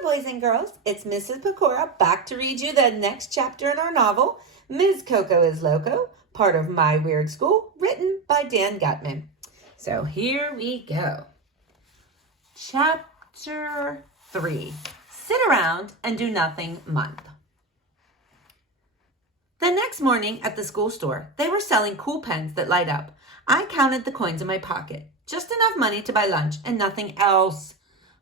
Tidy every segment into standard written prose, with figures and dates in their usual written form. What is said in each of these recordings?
Hello, boys and girls. It's Mrs. Pecora back to read you the next chapter in our novel, Ms. Coco Is Loco, part of My Weird School, written by Dan Gutman. So here we go. Chapter 3, Sit Around and Do Nothing Month. The next morning at the school store, they were selling cool pens that light up. I counted the coins in my pocket. Just enough money to buy lunch and nothing else.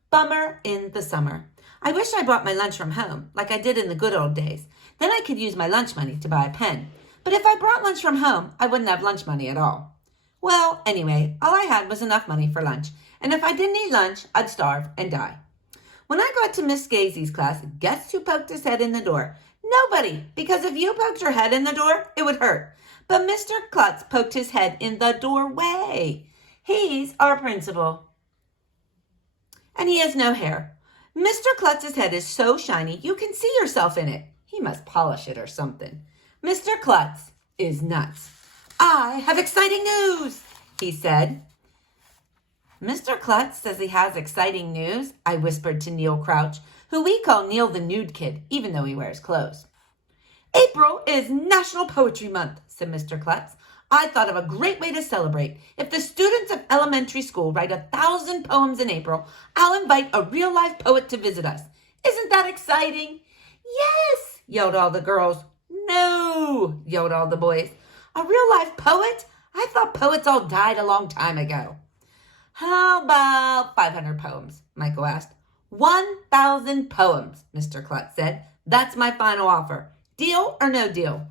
Bummer in the summer. I wish I brought my lunch from home, like I did in the good old days. Then I could use my lunch money to buy a pen. But if I brought lunch from home, I wouldn't have lunch money at all. Well, anyway, all I had was enough money for lunch. And if I didn't eat lunch, I'd starve and die. When I got to Miss Gazy's class, guess who poked his head in the door? Nobody, because if you poked your head in the door, it would hurt. But Mr. Klutz poked his head in the doorway. He's our principal. And he has no hair. Mr. Klutz's head is so shiny you can see yourself in it. He must polish it or something. Mr. Klutz is nuts. I have exciting news, he said. Mr. Klutz says he has exciting news, I whispered to Neil Crouch, who we call Neil the Nude Kid, even though he wears clothes. April is National Poetry Month, said Mr. Klutz. I thought of a great way to celebrate. If the students of elementary school write 1,000 poems in April, I'll invite a real-life poet to visit us. Isn't that exciting? Yes, yelled all the girls. No, yelled all the boys. A real-life poet? I thought poets all died a long time ago. How about 500 poems? Michael asked. 1,000 poems, Mr. Klutz said. That's my final offer. Deal or no deal?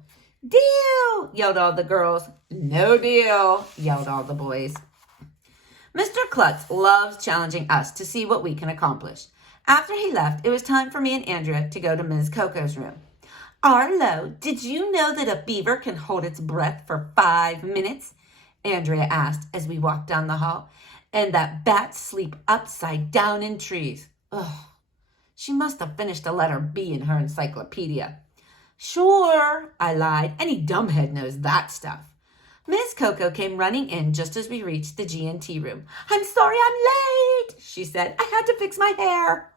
Deal, yelled all the girls. No deal, yelled all the boys. Mr. Klutz loves challenging us to see what we can accomplish. After he left, it was time for me and Andrea to go to Ms. Coco's room. Arlo, did you know that a beaver can hold its breath for 5 minutes? Andrea asked as we walked down the hall. And that bats sleep upside down in trees. Ugh, she must have finished a letter B in her encyclopedia. Sure, I lied. Any dumbhead knows that stuff. Miss Coco came running in just as we reached the G&T room. I'm sorry I'm late, she said. I had to fix my hair.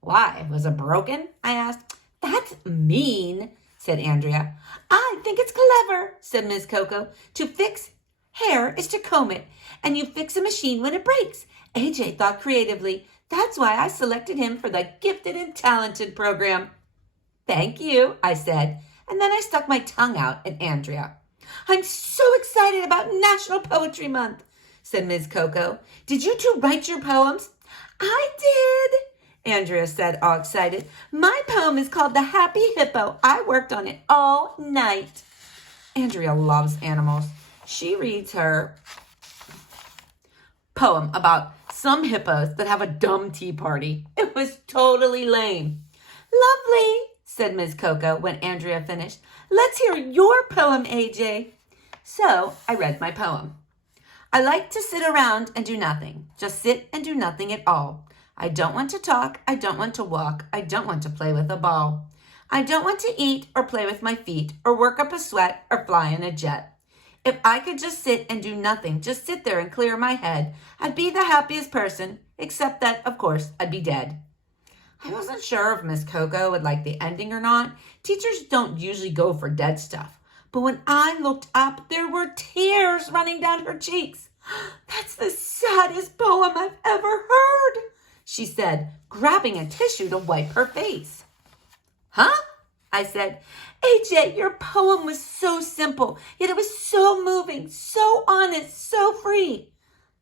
Why, was it broken? I asked. That's mean, said Andrea. I think it's clever, said Miss Coco. To fix hair is to comb it, and you fix a machine when it breaks. AJ thought creatively. That's why I selected him for the Gifted and Talented program. Thank you, I said, and then I stuck my tongue out at Andrea. I'm so excited about National Poetry Month, said Ms. Coco. Did you two write your poems? I did, Andrea said, all excited. My poem is called The Happy Hippo. I worked on it all night. Andrea loves animals. She reads her poem about some hippos that have a dumb tea party. It was totally lame. Lovely, said Ms. Coco when Andrea finished. Let's hear your poem, AJ. So I read my poem. I like to sit around and do nothing. Just sit and do nothing at all. I don't want to talk. I don't want to walk. I don't want to play with a ball. I don't want to eat or play with my feet or work up a sweat or fly in a jet. If I could just sit and do nothing, just sit there and clear my head, I'd be the happiest person, except that, of course, I'd be dead. I wasn't sure if Miss Coco would like the ending or not. Teachers don't usually go for dead stuff. But when I looked up, there were tears running down her cheeks. That's the saddest poem I've ever heard, she said, grabbing a tissue to wipe her face. Huh? I said. AJ, your poem was so simple, yet it was so moving, so honest, so free.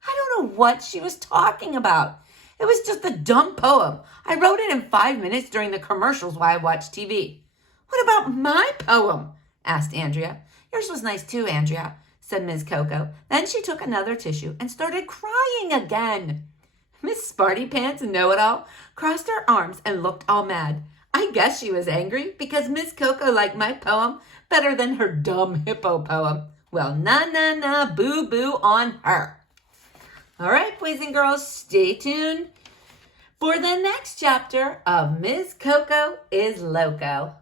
I don't know what she was talking about. It was just a dumb poem. I wrote it in 5 minutes during the commercials while I watched TV. What about my poem? Asked Andrea. Yours was nice too, Andrea, said Ms. Coco. Then she took another tissue and started crying again. Miss Sparty Pants Know-It-All crossed her arms and looked all mad. I guess she was angry because Miss Coco liked my poem better than her dumb hippo poem. Well, na, boo-boo on her. All right, boys and girls, stay tuned for the next chapter of Ms. Coco Is Loco.